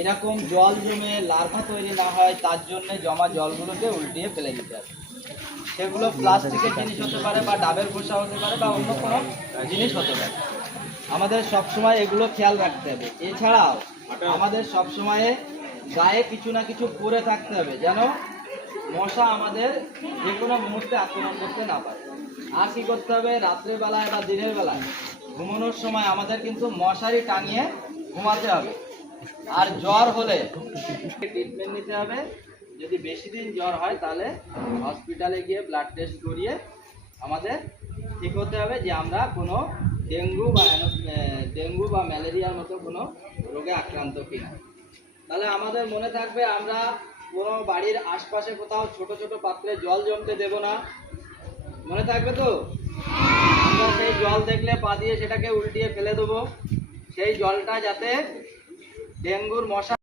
এরকম জল জমে লার্ভা তৈরি না হয় তার জন্য জমা জলগুলোকে উল্টিয়ে ফেলে দিতে হবে। সেগুলো প্লাস্টিকের জিনিস হতে পারে বা ডাবের খোসা হতে পারে বা অন্য কোনো জিনিস হতে পারে। আমাদের সবসময় এগুলো খেয়াল রাখতে হবে। এছাড়াও আমাদের সবসময়ে গায়ে কিছু না কিছু পরে থাকতে হবে, যেন মশা আমাদের যে কোনো মুহূর্তে আক্রমণ করতে না পারে। আর কি করতে হবে, রাত্রের বেলায় বা দিনের বেলায় ঘুমানোর সময় আমাদের কিন্তু মশারি টাঙিয়ে ঘুমাতে হবে। আর জ্বর হলে ট্রিটমেন্ট নিতে হবে। যদি বেশি দিন জ্বর হয় তাহলে হসপিটালে গিয়ে ব্লাড টেস্ট করিয়ে আমাদের ঠিক হতে হবে যে আমরা কোনো ডেঙ্গু বা ম্যালেরিয়ার মতো কোনো রোগে আক্রান্ত কিনা। তাহলে আমাদের মনে থাকবে, আমরা কোনো বাড়ির আশপাশে কোথাও ছোট ছোট পাত্রে জল জমতে দেব না। মনে থাকবে তো? আমরা সেই জল দেখলে পা দিয়ে সেটাকে উল্টিয়ে ফেলে দেবো। সেই জলটা যাতে ডেঙ্গুর মশা